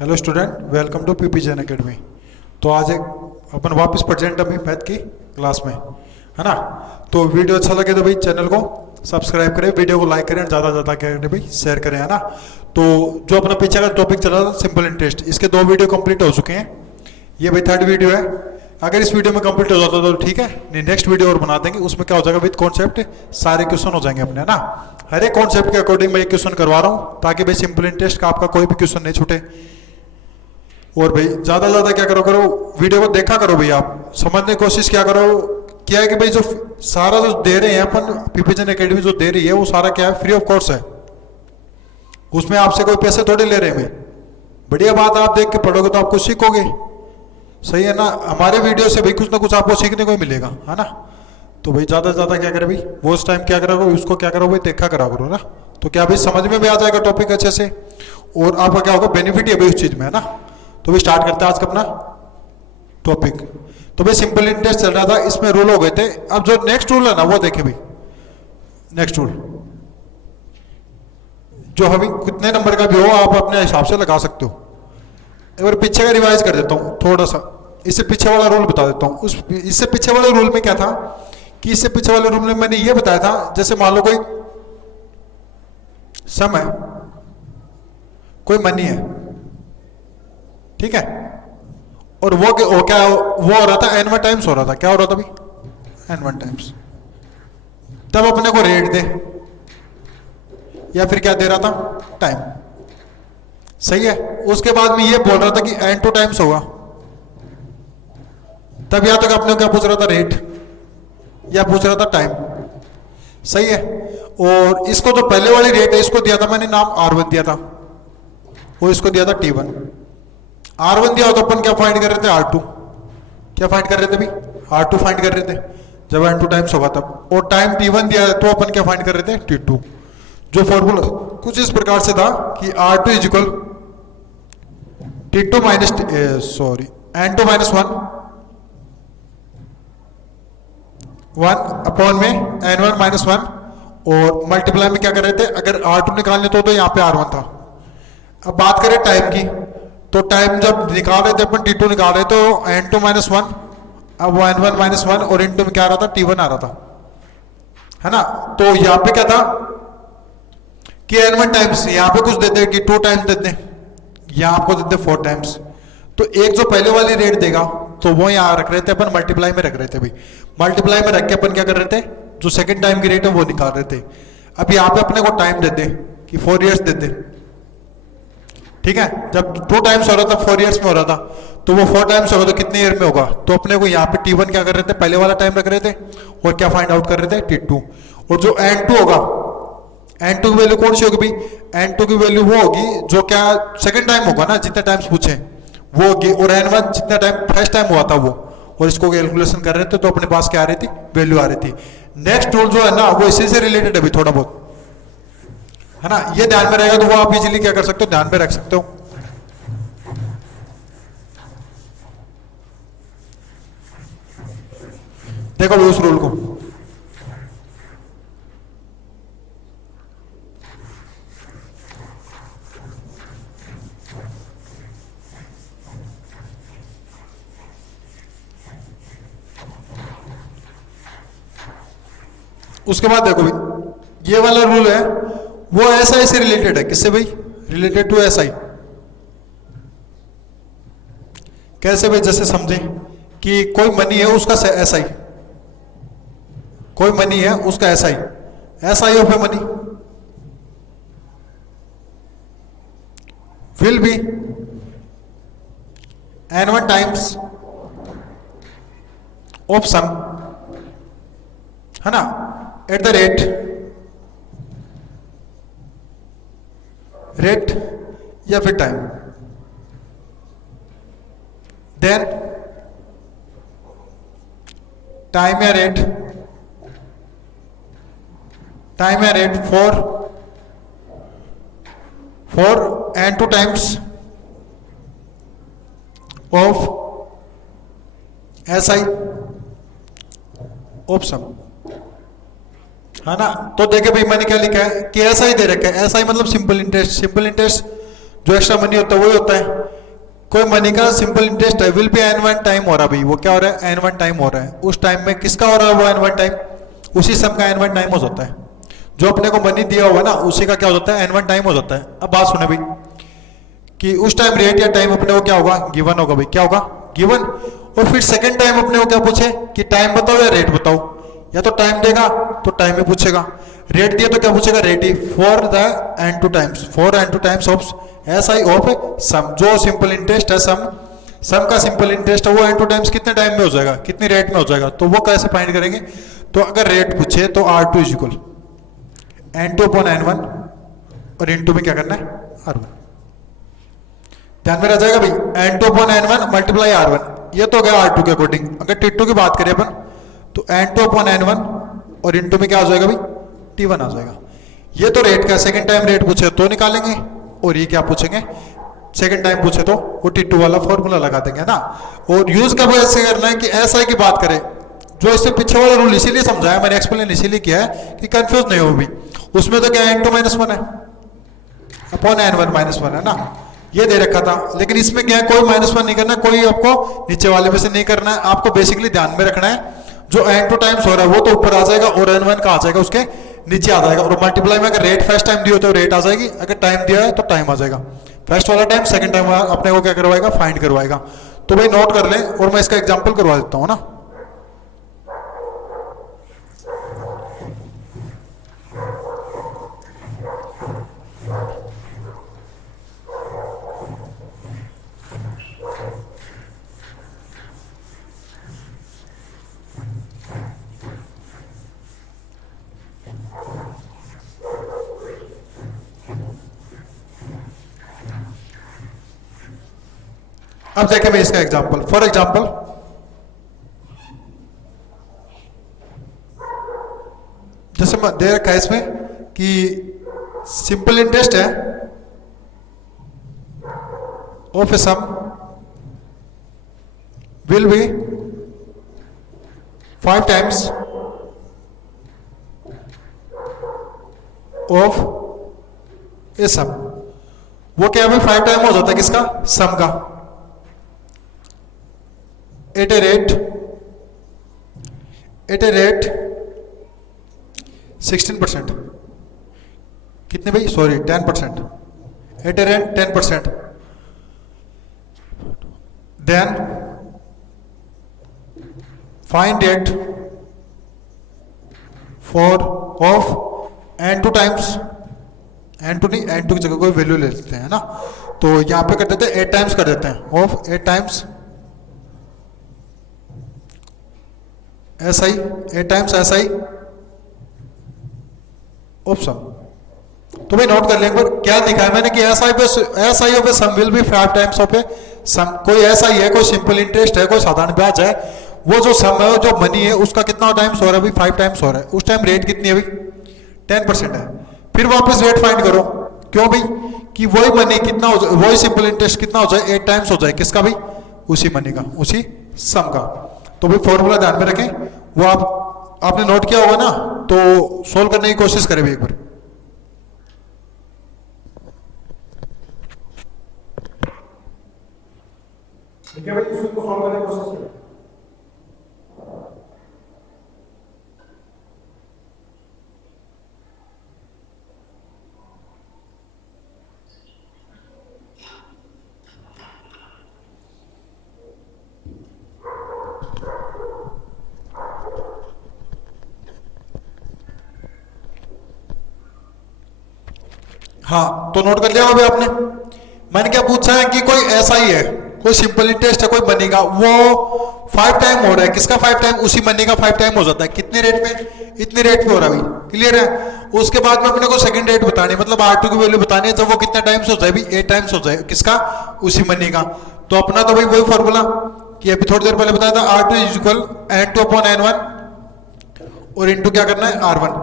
Hello student, welcome to पीपीजन academy. तो आज एक अपन वापस प्रेजेंट अभी मैथ की क्लास में, है ना। तो वीडियो अच्छा लगे तो भाई चैनल को सब्सक्राइब करें, वीडियो को लाइक करें, ज़्यादा ज़्यादा क्या करें भाई, शेयर करें, है ना। तो जो अपना पीछे का टॉपिक चला था सिंपल इंटरेस्ट, इसके 2 वीडियो कंप्लीट हो चुके हैं। ये भाई 3rd वीडियो है। अगर इस वीडियो में कंप्लीट हो जाता तो ठीक है, नहीं नेक्स्ट वीडियो और बना देंगे। उसमें क्या हो जाएगा विद कॉन्सेप्ट सारे क्वेश्चन हो जाएंगे अपने, है ना। हर एक कॉन्सेप्ट के अकॉर्डिंग मैं एक क्वेश्चन करवा रहा हूँ ताकि भाई सिंपल इंटरेस्ट का आपका कोई भी क्वेश्चन नहीं छूटे। और भाई ज्यादा ज्यादा क्या करो वीडियो को देखा करो भाई, आप समझने की कोशिश क्या करो। क्या है कि भाई जो सारा जो दे रहे हैं अपन, पीपीजन एकेडमी जो दे रही है वो सारा क्या है, फ्री ऑफ कॉस्ट है। उसमें आपसे कोई पैसे थोड़े ले रहे हैं भाई। बढ़िया बात, आप देख के पढ़ोगे तो आपको सीखोगे, सही है ना। हमारे वीडियो से भाई कुछ ना कुछ आपको सीखने को ही मिलेगा, है ना। तो भाई ज्यादा से ज्यादा क्या करे भाई, वो उस टाइम क्या करो, उसको क्या करो भाई, देखा करा करो ना। तो क्या भाई समझ में भी आ जाएगा टॉपिक अच्छे से, और आपका क्या होगा, बेनिफिट है भाई उस चीज में, है ना। तो भी स्टार्ट करते हैं आज का अपना टॉपिक। तो भाई सिंपल इंटरेस्ट चल रहा था, इसमें रूल हो गए थे। अब जो नेक्स्ट रूल है ना वो देखे भाई। नेक्स्ट रूल जो अभी कितने नंबर का भी हो आप अपने हिसाब से लगा सकते हो। एक बार पीछे का रिवाइज कर देता हूँ थोड़ा सा, इससे पीछे वाला रूल बता देता हूँ। उस इससे पीछे वाले रूल में क्या था कि इससे पीछे वाले रूल में मैंने ये बताया था, जैसे मान लो कोई सम है, कोई मनी है, ठीक है, और वो क्या वो हो रहा था n1 टाइम्स हो रहा था। क्या हो रहा था भाई, n1 टाइम्स। तब अपने को रेट दे या फिर क्या दे रहा था, टाइम, सही है। उसके बाद में ये बोल रहा था कि n2 टाइम्स होगा। तब या तो अपने को क्या पूछ रहा था, रेट, या पूछ रहा था टाइम, सही है। और इसको जो पहले वाली रेट है इसको दिया था मैंने नाम R1 दिया था, और इसको दिया था T1। R1 दिया हो तो अपन क्या फाइंड कर रहे थे, R2। क्या फाइंड कर रहे थे भाई, R2 फाइंड कर रहे थे जब n2 टाइम्स होगा तब। और टाइम T1 दिया है तो अपन क्या फाइंड कर रहे थे, T2। जो फॉर्मूला कुछ इस प्रकार से था कि R2 is equal T2 minus n2 minus 1 upon में n1 माइनस 1, और मल्टीप्लाई में क्या कर रहे थे, अगर R2 निकालने तो यहाँ पे R1 था। अब बात करें टाइम की, तो टाइम जब निकाल रहे थे अपन T2 निकाल रहे तो n2 माइनस 1, अब वो n1 माइनस 1, और इनटू में क्या आ रहा था, T1 आ रहा था, है ना। तो यहाँ पे क्या था कि n1 टाइम्स, यहाँ पे कुछ देते कि 2 टाइम्स देते, यहाँ आपको देते 4 टाइम्स। तो एक जो पहले वाली रेट देगा तो वो यहाँ रख रहे थे अपन, मल्टीप्लाई में रख रहे थे भाई। मल्टीप्लाई में रख के अपन क्या कर रहे थे, जो सेकंड टाइम की रेट है वो निकाल रहे थे। अब यहाँ पे अपने को टाइम देते कि 4 ईयर्स देते, ठीक है। जब 2 टाइम्स हो रहा था 4 ईयर्स में हो रहा था, तो वो 4 टाइम्स होगा तो कितने ईयर में होगा। तो अपने को यहाँ पे T1 क्या कर रहे थे, पहले वाला टाइम रख रहे थे, और क्या फाइंड आउट कर रहे थे, T2। और जो n2 होगा, n2 की वैल्यू कौन सी होगी भाई, n2 की वैल्यू वो होगी जो क्या सेकंड टाइम होगा ना, जितने टाइम्स पूछे वो होगी, और n1 जितना टाइम फर्स्ट टाइम हुआ था वो। और इसको कैलकुलेशन कर रहे थे तो अपने पास क्या आ रही थी, वैल्यू आ रही थी। नेक्स्ट रूल जो है ना वो इसी से रिलेटेड है भी थोड़ा बहुत, है ना। ये ध्यान में रहेगा तो वो आप इजीली क्या कर सकते हो, ध्यान में रख सकते हो। देखो भी उस रूल को, उसके बाद देखो भाई ये वाला रूल है वो SI से रिलेटेड है। किससे भाई, रिलेटेड टू SI। कैसे भाई, जैसे समझे कि कोई मनी है उसका SI, कोई मनी है उसका SI of A money will be n1 times of sum, है ना, एट द रेट या फिर टाइम। देन टाइम या rate for n2 times of SI of sum, है ना। तो देखे भाई मैंने क्या लिखा है कि SI दे रखा है। SI मतलब सिंपल इंटरेस्ट। सिंपल इंटरेस्ट जो एक्स्ट्रा मनी होता है वही होता है। कोई मनी का सिंपल इंटरेस्ट है विल बी n1 टाइम हो रहा भाई, वो क्या हो रहा है n1 टाइम हो रहा है। उस टाइम में किसका हो रहा है वो n1 टाइम, उसी सम का n1 टाइम हो जाता है। जो अपने को मनी दिया हुआ ना उसी का क्या हो जाता है n1 टाइम हो जाता है। अब बात सुने भाई कि उस टाइम रेट या टाइम अपने को क्या होगा गिवन होगा भाई, क्या होगा गिवन। और फिर सेकंड टाइम अपने को क्या पूछे कि टाइम बताओ या रेट बताओ, या तो टाइम देगा तो टाइम ही पूछेगा, रेट दिया तो क्या पूछेगा रेट ही। For the n2 times, for n2 times of SI of sum, जो सिंपल इंटरेस्ट है सम का सिंपल इंटरेस्ट है वो n2 टाइम्स कितने टाइम में हो जाएगा, कितनी रेट में हो जाएगा। तो वो कैसे फाइंड करेंगे, तो अगर रेट पूछे तो R2 is equal n2 upon n1 और इनटू में क्या करना है R1। ध्यान में रह जाएगा भाई n2 upon n1 multiply R1, ये तो हो गया R2 के अकॉर्डिंग। अगर T2 की बात करें अपन तो n2 अपॉन n1 और इनटू में क्या आ जाएगा भाई T1 आ जाएगा। ये तो रेट का सेकंड टाइम रेट पूछे तो निकालेंगे, और ये क्या पूछेंगे सेकंड टाइम पूछे तो वो T2 वाला फॉर्मूला लगा देंगे ना। और यूज कब ऐसे करना है कि SI की बात करें, जो इससे पीछे वाला रूल इसीलिए समझाया मैंने, एक्सप्लेन इसीलिए किया है कि कंफ्यूज नहीं हो भी। उसमें तो क्या n2 -1 है अपॉन n1 -1 है ना, ये दे रखा था। लेकिन इसमें क्या है कोई -1 नहीं करना, कोई आपको नीचे वाले में से नहीं करना है। आपको बेसिकली ध्यान में रखना है जो n2 टाइम्स हो रहा है वो तो ऊपर आ जाएगा और n1 का आ जाएगा उसके नीचे आ जाएगा। और मल्टीप्लाई में अगर रेट फर्स्ट टाइम दिया तो रेट आ जाएगी, अगर टाइम दिया है तो टाइम आ जाएगा। फर्स्ट वाला टाइम सेकंड टाइम अपने को क्या करवाएगा फाइंड करवाएगा। तो भाई नोट कर लें और मैं इसका एग्जांपल करवा देता हूं ना। अब देखें मैं इसका एग्जांपल, फॉर एग्जांपल जैसे दे रखा है इसमें कि सिंपल इंटरेस्ट है of a sum will be 5 times of a sum. वो क्या है 5 टाइम हो जाता है किसका सम का, एट ए रेट 16%, कितने भाई sorry 10%, at a rate 10%। Then find rate for of n2 times, n2 नहीं n2 की जगह कोई वैल्यू ले लेते हैं ना, तो यहां पे कर देते हैं 8 टाइम्स कर देते हैं of 8 times SI, 8 times SI of sum. तो भाई नोट कर लेंगे क्या दिखाया मैंने कि SI of a sum will be 5 times of a sum. कोई SI है, कोई सिंपल इंटरेस्ट है, कोई साधारण ब्याज है, वो जो सम है जो मनी है उसका कितना टाइम्स हो रहा है भाई 5 टाइम्स हो रहा है। उस टाइम रेट कितनी है भाई 10% है। फिर वापस रेट फाइंड करो, क्यों भाई कि वही मनी कितना हो जाए, वही सिंपल इंटरेस्ट कितना हो जाए 8 टाइम्स हो जाए किसका भाई उसी मनी का, उसी सम का। तो भाई फॉर्मूला ध्यान में रखें, वो आपने नोट किया होगा ना, तो सोल्व करने की कोशिश करें एक बार। ठीक है भाई, इसको सॉल्व करने की कोशिश करें। हाँ तो नोट कर लिया अभी आपने। मैंने क्या पूछा है कि कोई ऐसा ही है, कोई सिंपल इंटरेस्ट है कोई मनी का, वो 5 टाइम हो रहा है किसका 5 टाइम, उसी मनी का 5 टाइम हो जाता है। कितने रेट पे, इतने रेट पे हो रहा है भाई, क्लियर है। उसके बाद में अपने को सेकंड रेट बतानी है, मतलब R2 की वैल्यू बतानी है जब वो कितना टाइम्स हो जाए भाई 8 टाइम्स हो जाए किसका उसी मनी का। तो अपना तो भाई वही फॉर्मूला कि अभी थोड़ी देर पहले बताया था R2 is equal n2 upon n1 और इनटू क्या करना है R1।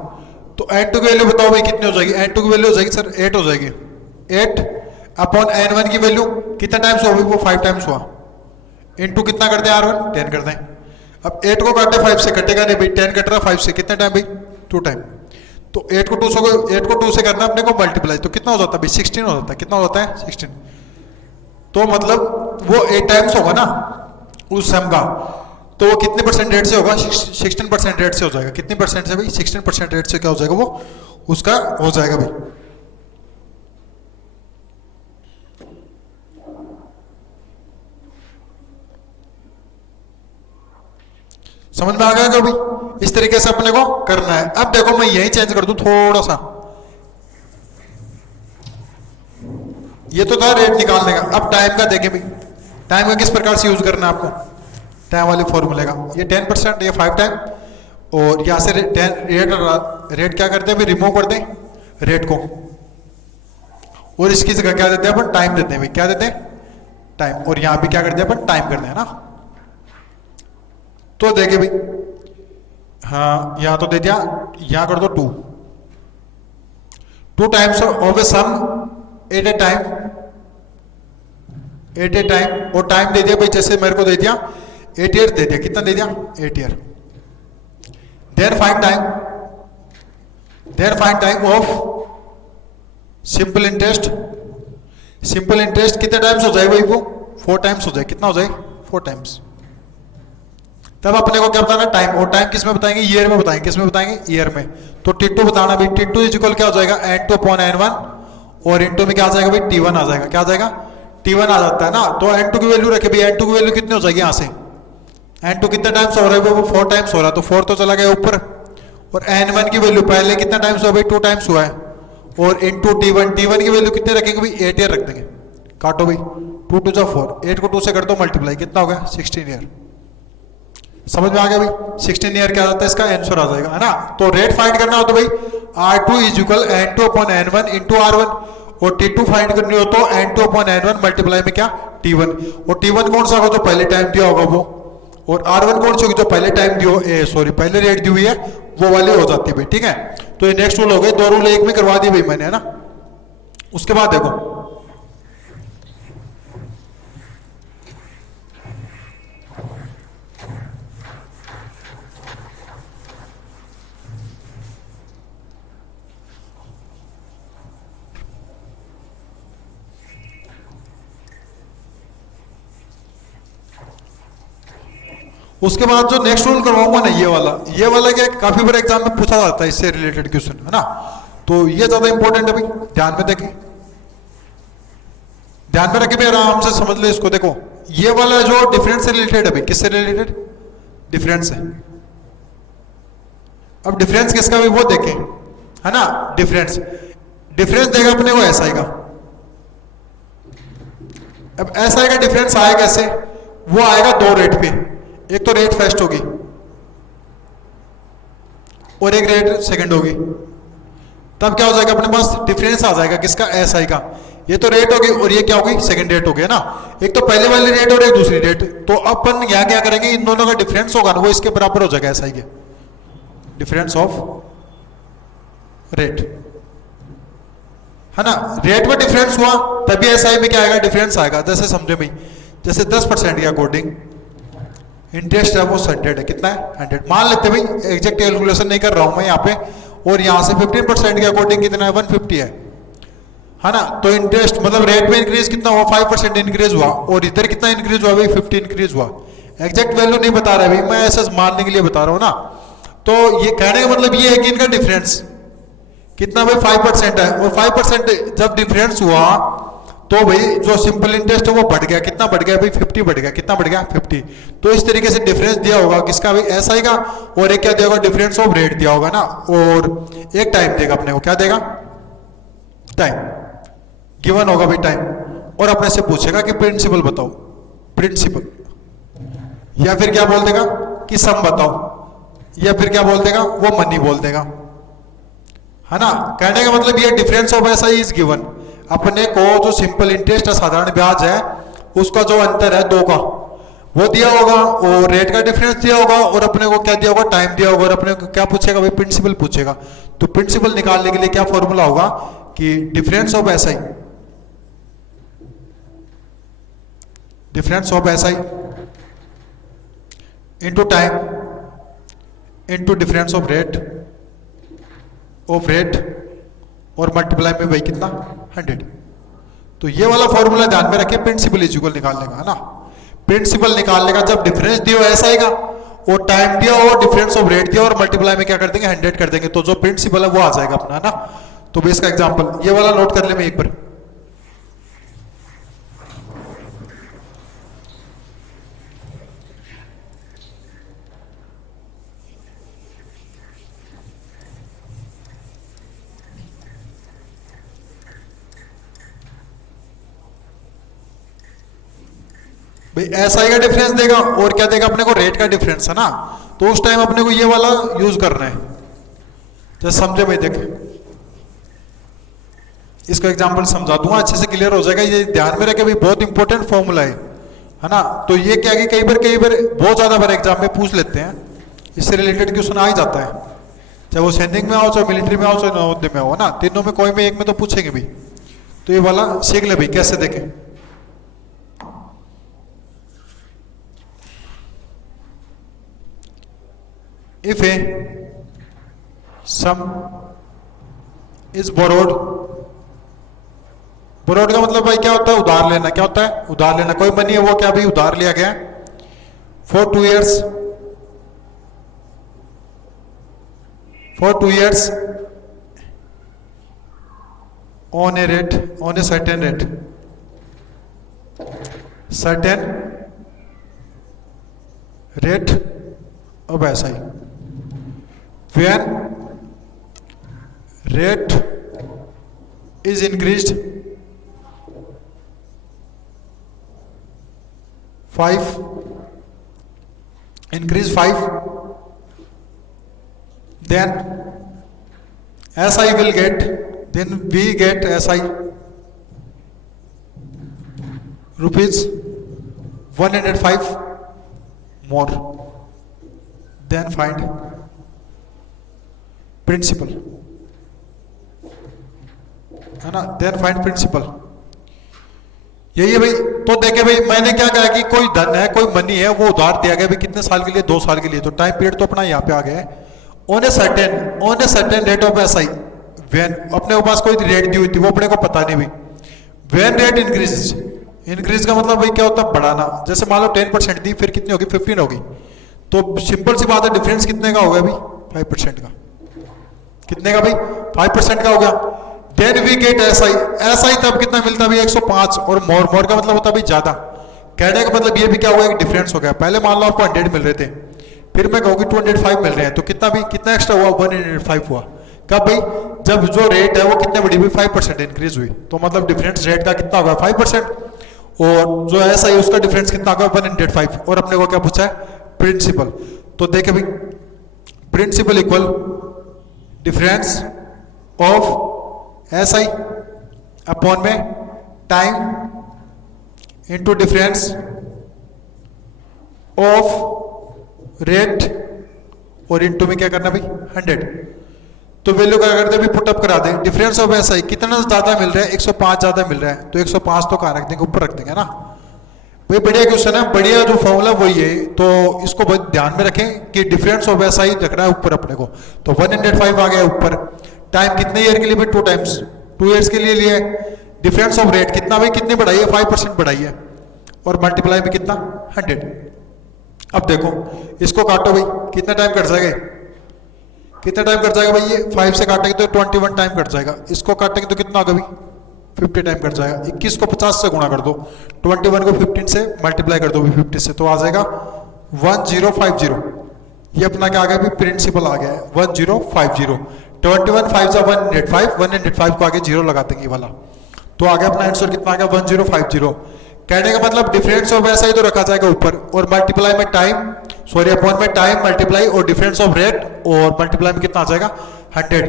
तो n2 की वैल्यू बताओ भाई कितनी हो जाएगी, n2 की वैल्यू हो जाएगी सर 8 हो जाएगी। 8 अपॉन n1 की वैल्यू कितना टाइम्स हुआ, वो 5 टाइम्स हुआ, इनटू कितना कर दें R1 10 कर दें। अब 8 को काटे 5 से, कटेगा नहीं भाई, 10 कट रहा 5 से, कितना टाइम भाई 2 टाइम। तो 8 को 2 से करना अपने को मल्टीप्लाई, तो कितना हो जाता है भाई 16 हो जाता है। कितना हो जाता है 16। तो मतलब वो 8 टाइम्स होगा ना उस सम का, तो वो कितने परसेंट रेट से होगा 16% रेट से हो जाएगा। कितने परसेंट से भाई 16% रेट से क्या हो जाएगा वो उसका हो जाएगा भाई। समझ में आ गया क्या भाई? इस तरीके से अपने को करना है। अब देखो मैं यही चेंज कर दूं थोड़ा सा, ये तो था रेट निकालने का। अब टाइम का देखें भाई, टाइम का किस प्रकार से यूज करना है आपको, टाइम वाले फॉर्मूले का। ये 10%, ये 5 टाइम, और यहां से रेट क्या करते हैं भाई, रिमूव कर दें रेट को, और इसकी जगह क्या देते हैं अपन, टाइम देते हैं भाई। क्या देते हैं, टाइम। और यहां भी क्या करते हैं अपन, टाइम करते हैं ना। तो देखिए भाई, हाँ यहां तो दे दिया, यहां कर दो 2 times of a sum at a time, और टाइम दे दिया भाई, जैसे मेरे को दे दिया 8 ईयर दे दिया। कितना दे दिया 8 year. There find time of simple interest. Simple interest कितने टाइम्स हो जाए भाई, वो 4 टाइम्स हो जाए। कितना हो जाए 4 टाइम्स। तब अपने को क्या बताना, टाइम। और टाइम किस में बताएंगे, ईयर में बताएंगे। किस में बताएंगे, ईयर में। तो T2 बताना भाई, T2 इज इक्वल क्या हो जाएगा, N2 अपॉन N1, और इनटू में क्या आ जाएगा भाई, T1 आ जाएगा। क्या आ जाएगा, T1 आ जाता है ना। तो N2 की वैल्यू रखे भाई, N2 की वैल्यू कितनी हो जाएगी यहाँ से, N2 कितने टाइम्स हो रहा है, वो 4 टाइम्स हो रहा है, तो 4 तो चला गया ऊपर। और N1 की वैल्यू पहले कितना टाइम्स हुआ भाई, 2 टाइम्स हुआ है, और इनटू T1 की वैल्यू कितने रखेंगे भाई, 8 ईयर रख देंगे। काटो भाई, 2 2 जा 4, 8 को 2 से कर दो मल्टीप्लाई, कितना हो गया 16 ईयर। समझ में आ गया भाई, 16 ईयर क्या आता है, इसका आंसर आ जाएगा, है ना। तो रेट फाइंड करना हो तो भाई R2 is equal N2 upon N1 into R1, और T2 फाइंड करनी हो तो N2 अपॉन N1 मल्टीप्लाई में क्या, T1। और T1 कौन सा होगा, जो पहले टाइम दिया होगा वो, और R1 कौन सी होगी, जो पहले टाइम दियो पहले रेट दी हुई है वो वाली हो जाती है भाई। ठीक है, तो ये नेक्स्ट रूल हो गए, 2 रूल एक में करवा दिए भाई मैंने, है ना। उसके बाद देखो, उसके बाद जो नेक्स्ट रूल करवाऊंगा ना, ये वाला क्या काफी बार एग्जाम में पूछा जाता है, इससे रिलेटेड क्वेश्चन, है ना। तो ये ज्यादा इंपॉर्टेंट है भाई, ध्यान में देखें, ध्यान में रखें भाई, आराम से समझ ले इसको। देखो ये वाला जो डिफरेंस से रिलेटेड है भाई, किससे रिलेटेड, डिफरेंस है। अब डिफरेंस किसका भाई वो देखें, है ना। डिफरेंस देगा अपने को ऐसा आएगा। अब ऐसा आएगा, डिफरेंस आएगा कैसे, वो आएगा 2 रेट पे, एक तो रेट फर्स्ट होगी और एक रेट सेकंड होगी। तब क्या हो जाएगा अपने पास, डिफरेंस आ जाएगा किसका, एसआई का। ये तो रेट होगी और ये क्या होगी, सेकंड रेट हो गया ना। एक तो पहले वाली रेट और एक दूसरी रेट। तो अपन यहां क्या करेंगे, इन दोनों का डिफरेंस होगा ना, वो इसके बराबर हो जाएगा एसआई के, डिफरेंस ऑफ रेट, है ना। रेट में डिफरेंस हुआ तभी एसआई में क्या आएगा, डिफरेंस आएगा। जैसे समझे भाई, जैसे 10% के अकॉर्डिंग इंटरेस्ट है वो 100 है। कितना है 100 मान लेते भाई, एग्जैक्ट कैलकुलेशन नहीं कर रहा हूं मैं यहाँ पे। और यहाँ से 15% के अकॉर्डिंग कितना है, 150 है ना। तो इंटरेस्ट मतलब रेट में इंक्रीज कितना हुआ, 5% इंक्रीज हुआ, और इधर कितना इंक्रीज हुआ भाई, 50 इंक्रीज हुआ। एग्जैक्ट वैल्यू नहीं बता रहा भाई, मैं ऐसा मानने के लिए बता रहा हूँ ना। तो ये कहने का मतलब ये है कि इनका डिफरेंस कितना भाई, 5% है। और 5% जब डिफरेंस हुआ तो भाई जो सिंपल इंटरेस्ट है वो बढ़ गया। कितना बढ़ गया भाई, 50 बढ़ गया। कितना बढ़ गया, 50। तो इस तरीके से डिफरेंस दिया होगा किसका भाई, एसआई का। और एक क्या दिया होगा, डिफरेंस ऑफ रेट दिया होगा ना। और एक टाइम देगा अपने को, क्या देगा, टाइम गिवन होगा भाई, टाइम। और अपने से पूछेगा कि प्रिंसिपल बताओ, प्रिंसिपल, या फिर क्या बोल देगा कि सम बताओ, या फिर क्या बोल देगा, वो मनी बोल देगा, है ना। कहने का मतलब ये difference of SI is given. अपने को जो सिंपल इंटरेस्ट है, साधारण ब्याज है, उसका जो अंतर है 2 का, वो दिया होगा, और रेट का डिफरेंस दिया होगा, और अपने को क्या दिया होगा, टाइम दिया होगा। और अपने को क्या पूछेगा भाई, प्रिंसिपल पूछेगा। तो प्रिंसिपल निकालने के लिए क्या फॉर्मूला होगा कि difference of SI, difference of SI into time into difference of rate of rate और मल्टीप्लाई में भाई कितना 100। तो ये वाला फॉर्मूला ध्यान में रखिए प्रिंसिपल इज इक्वल निकालने का, है ना। प्रिंसिपल निकालने का जब डिफरेंस दिया ऐसा आएगा और टाइम दिया और डिफरेंस ऑफ रेट दिया और मल्टीप्लाई में क्या कर देंगे 100 कर देंगे, तो जो प्रिंसिपल है वो आ जाएगा अपना, है ना। तो भी इसका एग्जांपल ये वाला नोट कर ले मैं एक बार। भाई एसआई का डिफरेंस देगा और क्या देगा अपने को, रेट का डिफरेंस, है ना। तो उस टाइम अपने को ये वाला यूज करना है। जैसे समझे भाई, देख इसको एग्जांपल समझा दूंगा, अच्छे से क्लियर हो जाएगा। ये ध्यान में रखे भाई, बहुत इंपॉर्टेंट फॉर्मूला है ना। तो ये क्या है कि कई बार बहुत ज्यादा बार एग्जाम में पूछ लेते हैं, इससे रिलेटेड क्वेश्चन आ ही जाता है, चाहे वो सैनिक में आओ, चाहे मिलिट्री में आओ, चाहे नवोदय में आओ, ना। तीनों में कोई में एक में तो पूछेंगे भाई। तो ये वाला सीख ले भाई, कैसे देखें। If a sum is borrowed, borrowed का मतलब भाई क्या होता है, उधार लेना। क्या होता है, उधार लेना। कोई मनी है वो क्या भाई उधार लिया गया for 2 years, on a rate, on a certain rate, certain rate of SI, when rate is increased 5, then SI will get, then we get SI rupees 105 more, then find principal, है ना। Then find principal, यही है भाई। तो देखे भाई, मैंने क्या कहा कि कोई धन है, कोई मनी है, वो उधार दिया गया भाई कितने साल के लिए, 2 साल के लिए। तो टाइम पीरियड तो अपना यहाँ पे आ गया है। On a certain rate of SI, when अपने पास कोई रेट दी हुई थी, वो अपने को पता नहीं भाई। व्हेन रेट इंक्रीज का मतलब भाई क्या होता है, बढ़ाना। जैसे मान लो 10% दी, फिर कितनी होगी 15 होगी। तो सिंपल सी बात है, डिफरेंस कितने का हो गया भाई 5% का। कितने का भाई 5% का हो गया। देन वी गेट एसआई तब कितना मिलता है भाई 105, और मोर का मतलब होता है भाई ज्यादा। कहने का मतलब ये भी क्या हुआ, एक डिफरेंस हो गया। पहले मान लो आपको 100 मिल रहे थे, फिर मैं कहूँगी 205 मिल रहे हैं, तो कितना एक्स्ट्रा हुआ 105 हुआ। कब भाई, जब जो रेट है वो कितने बढ़ी हुई 5% इंक्रीज हुई। तो मतलब डिफरेंस रेट का कितना होगा 5%, और जो एसआई उसका डिफरेंस कितना होगा 105। और अपने को क्या पूछा है, प्रिंसिपल। तो देखे भाई, principal equal difference of SI upon में time into difference of rate, और इंटू में क्या करना भाई 100। तो वैल्यू क्या करते हैं, पुटअप करा दें। डिफरेंस ऑफ एसआई कितना ज्यादा मिल रहा है, 105 ज्यादा मिल रहा है, तो 105 तो कहाँ रख देंगे, ऊपर रख देंगे ना भाई। बढ़िया क्वेश्चन है, बढ़िया जो फॉर्मूला वही है। तो इसको बहुत ध्यान में रखें कि डिफरेंस ऑफ एसआई रखना है ऊपर अपने को। तो 105 आ गया ऊपर। टाइम कितने ईयर के लिए भाई, 2 टाइम्स 2 ईयर्स के लिए लिया है। डिफरेंस ऑफ रेट कितना भाई, कितनी बढ़ाई है 5% बढ़ाई है, और मल्टीप्लाई में कितना 100। अब देखो इसको काटो भाई, कितना टाइम कट जाएगा, कितना टाइम कट जाएगा भाई। ये 5 से काटेंगे तो 21 टाइम कट जाएगा। इसको काटेंगे तो कितना होगा भाई 50 टाइम कट जाएगा। 21 को 50 से गुणा कर दो, 21 को 15 से मल्टीप्लाई कर दो भी 50 से, तो आ जाएगा 1050। ये अपना क्या आ गया भाई, प्रिंसिपल आ गया है 1050। 21 5 जा 105, 105 को आगे 0 लगा देंगे वाला, तो आ गया अपना आंसर कितना आ गया 1050। कहने का मतलब डिफरेंस ऑफ ऐसा ही तो रखा जाएगा ऊपर, और मल्टीप्लाई में टाइम, सॉरी अपॉन में टाइम मल्टीप्लाई और डिफरेंस ऑफ रेट, और मल्टीप्लाई में कितना आ जाएगा 100।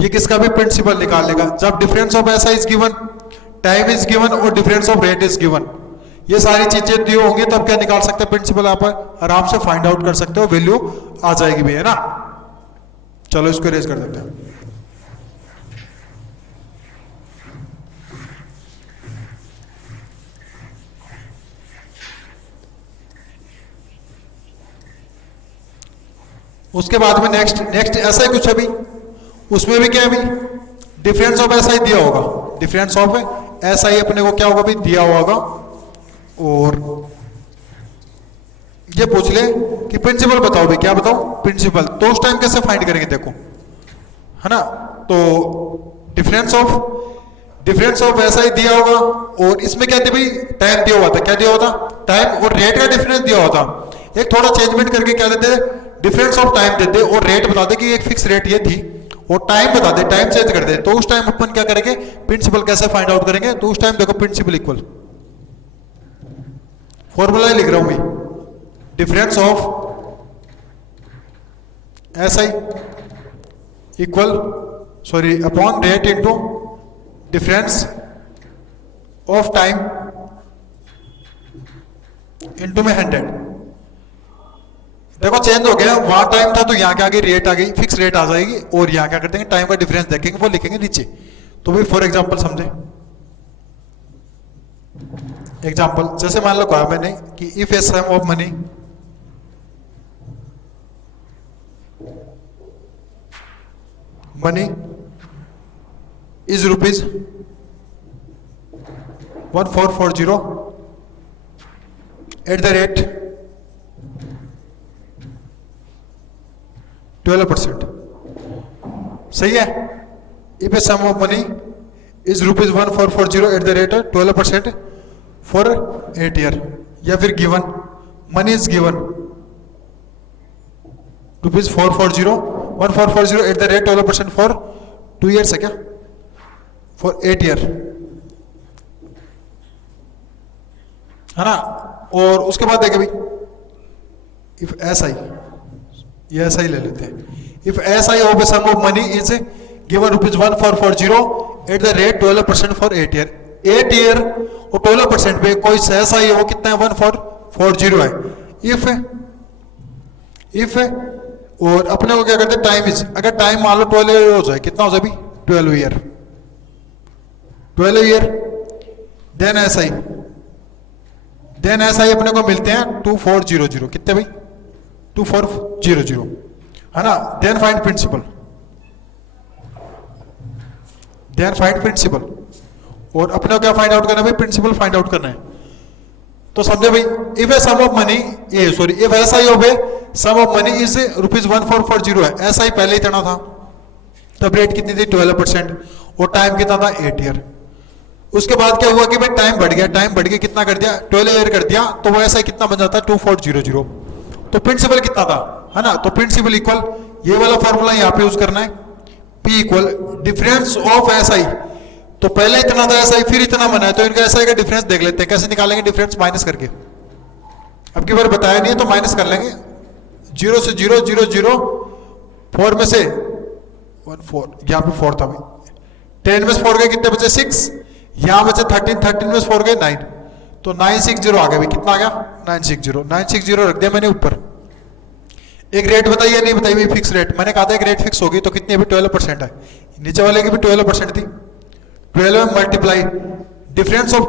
ये किसका भी प्रिंसिपल निकाल लेगा, जब difference of SI is given, time is given और difference of rate is given. ये सारी चीजें दी होंगी तब क्या निकाल सकते हैं प्रिंसिपल, आप आराम से फाइंड आउट कर सकते हो, वैल्यू आ जाएगी भी, है ना। चलो इसको रेज कर देते हैं। उसके बाद में नेक्स्ट ऐसा ही कुछ है भी, उसमें भी क्या है भाई, डिफरेंस ऑफ एसआई दिया होगा, डिफरेंस ऑफ एसआई अपने को क्या होगा भाई, दिया होगा। और ये पूछ ले कि प्रिंसिपल बताओ भाई, क्या बताओ प्रिंसिपल, तो उस टाइम कैसे फाइंड करेंगे देखो, है ना। तो डिफरेंस ऑफ एसआई दिया होगा, और इसमें क्या दिया भाई, टाइम दिया हुआ था, क्या दिया हुआ था, टाइम, और रेट का डिफरेंस दिया हुआ था। एक थोड़ा चेंजमेंट करके क्या देते, डिफरेंस ऑफ टाइम देते और रेट बता दे कि एक फिक्स रेट ये थी, और टाइम बता दे, टाइम चेंज कर दे, तो उस टाइम अपन क्या करेंगे, प्रिंसिपल कैसे फाइंड आउट करेंगे। तो उस टाइम देखो प्रिंसिपल इक्वल, फॉर्मूला ही लिख रहा हूं मैं, difference of SI equal, sorry, upon rate into difference of time into में 100। देखो चेंज हो गया, वहां टाइम था तो यहां क्या आ गई, रेट आ गई, फिक्स रेट आ जाएगी, और यहां क्या कर देंगे, टाइम का डिफरेंस देखेंगे, वो लिखेंगे नीचे। तो भाई फॉर एग्जांपल समझे, एग्जांपल जैसे मान लो कहा मैंने कि if a sum of money is rupees 1440 at the rate 12%, सही है। If a sum of money is rupees 1440 at the rate 12% for 8 year, या फिर given money is given rupees 1440 at the rate 12% for 2 years है क्या, for 8 year, है ना। और उसके बाद देखे भाई, इफ एस आई, ये ऐसा ही ले लेते हैं, if S I of sum of money is given rupees 1440 at the rate 12% for 8 year, 8 year और 12% पे कोई ऐसा ही हो, कितना है, 1440 है। इफ और अपने को क्या करते हैं, टाइम इज, अगर टाइम मान लो 12 ईयर हो जाए, कितना हो जाए भाई, 12 ईयर, देन एसआई अपने को मिलते हैं 2400, कितने भाई, 2400, है ना। देन फाइंड प्रिंसिपल, और अपने को क्या फाइंड आउट करना है भाई, प्रिंसिपल फाइंड आउट करना है। तो समझे भाई, if a sum of money, ये sorry, if SI of a sum of money is rupees 1440 है, एसआई पहले ही इतना था, तब रेट कितनी थी, 12%, और टाइम कितना था, 8 ईयर। उसके बाद क्या हुआ कि भाई टाइम बढ़ गया, कितना कर दिया, 12 ईयर कर दिया, तो वो ऐसा कितना बन जाता है, 2400। तो प्रिंसिपल कितना था, है ना। तो प्रिंसिपल इक्वल, ये वाला फॉर्मूला यहाँ पे यूज करना है, P equal difference of SI, तो पहले इतना था एसआई, फिर इतना बना है, तो इनका एसआई का डिफरेंस देख लेते हैं, कैसे निकालेंगे डिफरेंस, माइनस करके। अब की बार बताया नहीं है तो माइनस कर लेंगे, 0 से 0 0 0, 4 में से 1 4, यहाँ पे 4 था भाई, 10 में से 4 गए, कितने बचे, 6, यहाँ बचे 13, 13 में से 4 गए 9, तो 960 आ गया भाई, कितना आ गया, 960 रख दिया मैंने ऊपर। एक रेट बताइए, नहीं बताइए भाई, फिक्स रेट, मैंने कहा था एक रेट फिक्स होगी, तो कितनी अभी 12% है, नीचे वाले की भी 12% थी, 12 मल्टीप्लाई डिफरेंस ऑफ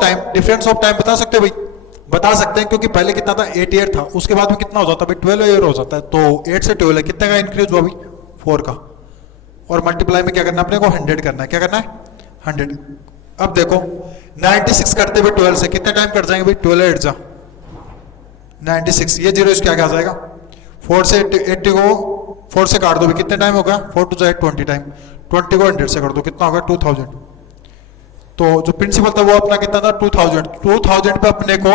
टाइम बता सकते हो भाई, बता सकते हैं, क्योंकि पहले कितना था, 8 ईयर था, उसके बाद में कितना हो जाता है भाई, 12 ईयर हो जाता है, तो 8 से 12 है, कितने का इंक्रीज हुआ भाई, 4 का, और मल्टीप्लाई में क्या करना है अपने को, 100 करना है, क्या करना है, 100। अब देखो 96 करते हुए 12 से कितने टाइम कट जाएंगे भाई, 12 8 जा 96, ये 0 इसके आगे आ जाएगा, 4 से 80 को 4 से काट दो भाई, कितने टाइम होगा, 4 टू जाए 20 टाइम, 20 को 100 से कर दो, कितना होगा, 2000। तो जो प्रिंसिपल था वो अपना कितना था, 2000 पे अपने को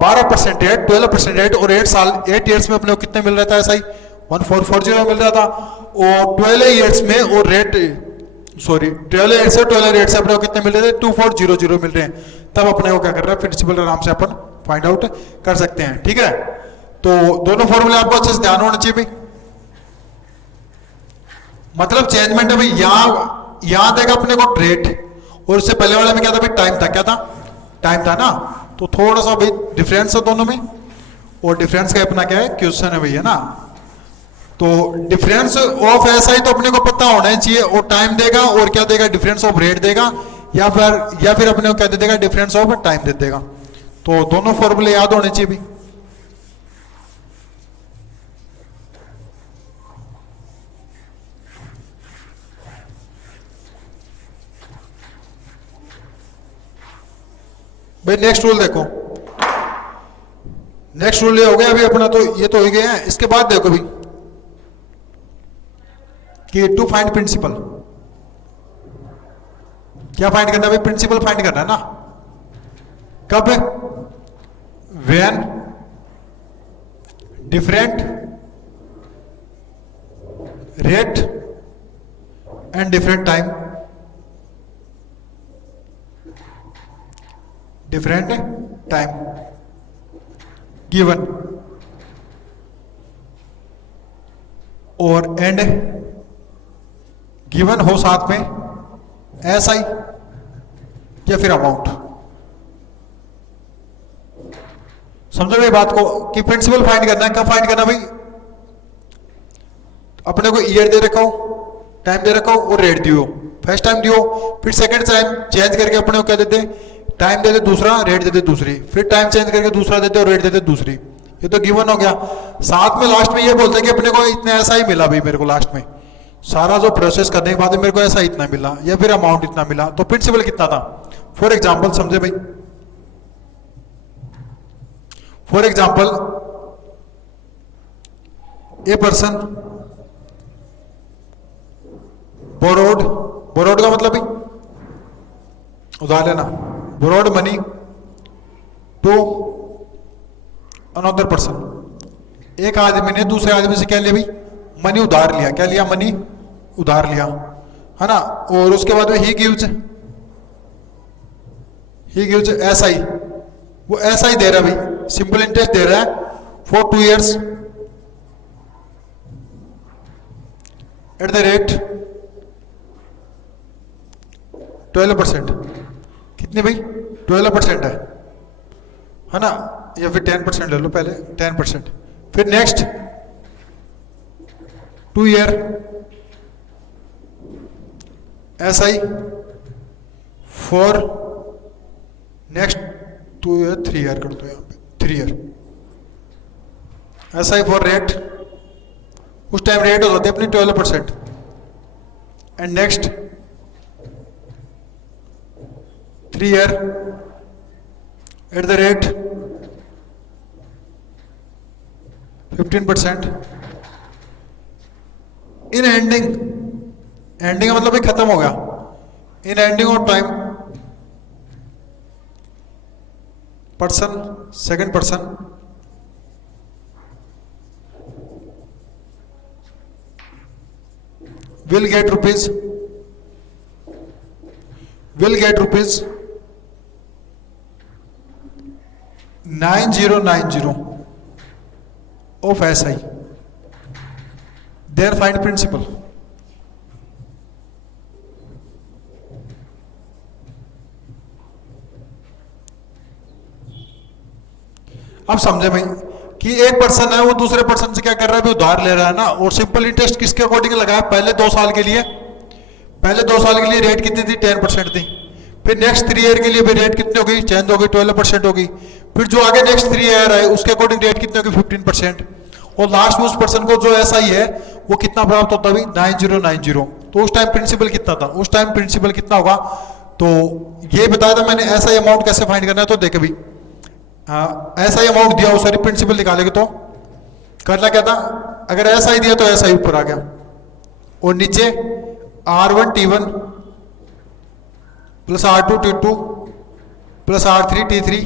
12% रेट, 12% रेट, और 8 ईयर्स में अपने को कितने मिल रहा था, ऐसा ही 1440 मिल रहा था, और 12 ईयर्स में, और रेट सॉरी 12 रेट से अपने को कितने मिल रहे थे, 2400 मिल रहे हैं। तब अपने को क्या कर रहा है, प्रिंसिपल आराम से अपन फाइंड आउट कर सकते हैं, ठीक है। तो दोनों फॉर्मूले आपको अच्छे से ध्यान होना चाहिए भाई, मतलब चेंजमेंट है भाई, यहां देगा अपने को रेट, और उससे पहले वाले में क्या था भाई, टाइम था, क्या था, टाइम था ना। तो थोड़ा सा भाई डिफरेंस है दोनों में, और डिफरेंस का अपना क्या है, क्वेश्चन है भाई, है ना। तो डिफरेंस ऑफ एसआई तो अपने को पता होना ही चाहिए, और टाइम देगा, और क्या देगा, डिफरेंस ऑफ रेट देगा, या फिर अपने को क्या दे देगा, डिफरेंस ऑफ टाइम दे देगा। तो दोनों फॉर्मूले याद होने चाहिए भाई। भाई नेक्स्ट रूल देखो, नेक्स्ट रूल ये हो गया अभी अपना, तो ये तो हो गया है। इसके बाद देखो भाई कि टू फाइंड प्रिंसिपल, क्या फाइंड करना है भाई? प्रिंसिपल फाइंड करना है ना। कब? When different rate and different time, different time given और एंड गिवन हो साथ में SI या फिर अमाउंट। समझो भाई बात को कि प्रिंसिपल फाइंड करना है। कब फाइंड करना भाई? अपने को ईयर दे रखा हो, टाइम दे रखा हो और रेट दियो। फर्स्ट टाइम दियो, फिर सेकंड टाइम चेंज करके अपने को क्या देते? टाइम देते दूसरा, रेट देते दूसरी, फिर टाइम चेंज करके दूसरा देते और रेट देते दूसरी। ये तो गिवन हो गया। साथ में लास्ट में ये बोलते हैं कि अपने को इतना ऐसा ही मिला भाई, मेरे को लास्ट में सारा जो प्रोसेस करने के बाद मेरे को ऐसा इतना मिला या फिर अमाउंट इतना मिला। तो प्रिंसिपल कितना था? फॉर एग्जाम्पल समझे भाई, for example a person borrowed, borrowed का मतलब भाई उधार लेना, borrowed money to another person. एक आदमी ने दूसरे आदमी से क्या लिया भाई? मनी उधार लिया। क्या लिया? मनी उधार लिया, है ना। और उसके बाद में ही गिव्स SI, वो SI दे रहा है भाई, सिंपल इंटरेस्ट दे रहा है for 2 years eight the rate 12%। कितनी भाई? 12% है ना, या फिर 10% ले लो पहले, 10%। फिर next 2 year SI for next 2 year 3 year कर दो यहाँ पे, 3 year SI फॉर रेट, उस टाइम रेट हो जाती है अपनी 12%। And next 3 year at the rate 15%। In ending, ending का मतलब भी खत्म हो गया। In ending of time person, second person will get rupees 9090 of SI. Their find principal. अब समझे भाई कि एक पर्सन है वो दूसरे पर्सन से क्या कर रहा है, उधार ले रहा है ना, और सिंपल इंटरेस्ट किसके अकॉर्डिंग लगाया? पहले 2 साल के लिए, पहले 2 साल के लिए रेट कितनी थी? 10% थी। फिर नेक्स्ट 3 ईयर के लिए भी रेट कितनी हो गई? चेंज हो गई, 12% हो गई। फिर जो आगे नेक्स्ट 3 ईयर है उसके अकॉर्डिंग रेट कितनी होगी? 15%। और लास्ट में उस पर्सन को जो ऐसा ही है वो कितना प्राप्त होता है? 9090। तो उस टाइम प्रिंसिपल कितना था? उस टाइम प्रिंसिपल कितना होगा? तो ये बताया था मैंने, ऐसा अमाउंट कैसे फाइंड करना है। तो देखे भाई ऐसा ही अमाउंट दिया हो, सॉरी प्रिंसिपल निकालेंगे तो करना क्या था? अगर ऐसा ही दिया तो ऐसा ही ऊपर आ गया, और नीचे R1 T1 plus R2 T2 plus R3 T3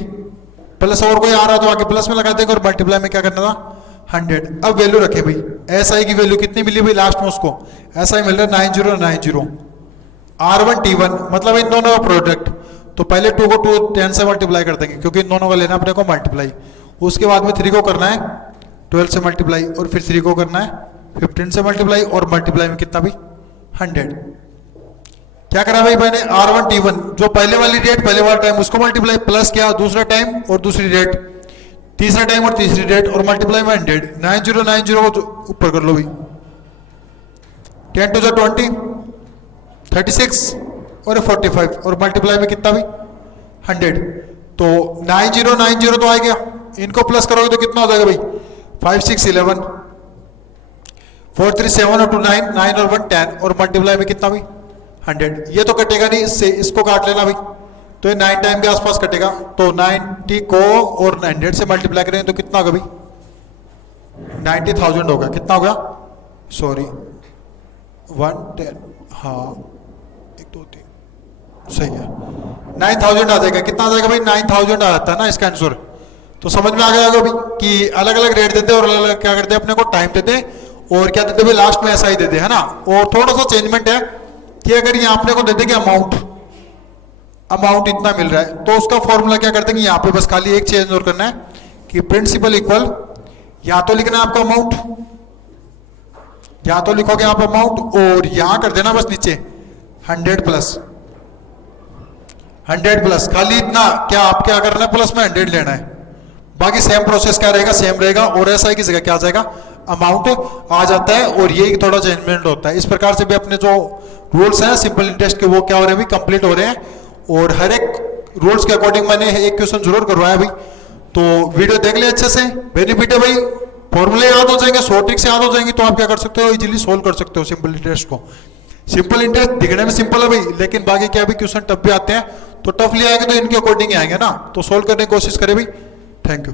plus और कोई आ रहा तो आगे प्लस में लगा देंगे, और मल्टीप्लाई में क्या करना था? 100। अब वैल्यू रखे भाई, SI की वैल्यू कितनी मिली भाई लास्ट में उसको? SI मिल रहा है 9090। R1 T1 मतलब इन दोनों का प्रोडक्ट, तो पहले 2 को 10 से मल्टीप्लाई कर देंगे क्योंकि इन दोनों का लेना अपने को मल्टीप्लाई। उसके बाद में 3 को करना है 12 से मल्टीप्लाई, और फिर 3 को करना है 15 से मल्टीप्लाई, और मल्टीप्लाई में कितना भाई? 100। क्या करा भाई मैंने? R1 T1 जो पहले वाली रेट, पहले वाला टाइम, उसको मल्टीप्लाई, प्लस क्या दूसरा टाइम और दूसरी रेट, तीसरा टाइम और तीसरी रेट, और मल्टीप्लाई में 100। 9090 को ऊपर कर लो भाई, 10 to the 20 36 और 45, और मल्टीप्लाई में कितना भी? 100। तो 9090 तो आ गया, इनको प्लस करोगे तो कितना हो जाएगा भाई? 5 6 11 4 3 7 और 2 9 9 और 1 10, और मल्टीप्लाई में कितना भी? 100। ये तो कटेगा नहीं इससे, इसको काट लेना भाई, तो ये 9 टाइम के आसपास कटेगा। तो 90 को और 100 से मल्टीप्लाई करेंगे तो कितना होगा भाई? 90,000 होगा। कितना होगा? सॉरी 110, हाँ 1 2 3 सही है, 9000 आ जाएगा। कितना आ जाएगा भाई? 9000 आ जाता है ना इसका आंसर। तो समझ में आ गया होगा भाई कि अलग अलग रेट देते और अलग अलग क्या करते हैं, अपने को टाइम देते और क्या देते भाई, लास्ट में ऐसा ही देते है ना। और थोड़ा सा चेंजमेंट है कि अगर यहाँ अपने को देते कि अमाउंट इतना मिल रहा है, तो उसका फॉर्मूला क्या करते हैं कि यहाँ पे बस खाली एक चेंज और करना है कि प्रिंसिपल इक्वल, या तो लिखना है आपका अमाउंट, या तो लिखोगे आप अमाउंट और यहां कर देना बस नीचे 100 प्लस खाली इतना, क्या आप क्या करना है, प्लस में 100 लेना है। बाकी सेम प्रोसेस क्या रहेगा, सेम रहेगा। और ऐसा ही की जगह क्या आ जाएगा, अमाउंट आ जाता है और ये थोड़ा चेंजमेंट होता है। इस प्रकार से भी अपने जो रूल्स हैं सिंपल इंटरेस्ट के वो क्या हो रहे हैं, कंप्लीट हो रहे हैं। और हर एक रूल्स के अकॉर्डिंग मैंने एक क्वेश्चन जरूर करवाया भाई, तो वीडियो देख ले अच्छे से। बेनिफिट है भाई, फॉर्मूले याद हो जाएंगे, शॉर्ट ट्रिक से याद हो जाएंगे, तो आप क्या कर सकते हो, इजीली सोल्व कर सकते हो सिंपल इंटरेस्ट को। सिंपल इंटरेस्ट दिखने में सिंपल है भाई, लेकिन बाकी क्या भी क्वेश्चन टफ भी आते हैं, तो टफ ले आएंगे तो इनके अकॉर्डिंग ही आएंगे ना, तो सोल्व करने की कोशिश करें भाई। Thank you.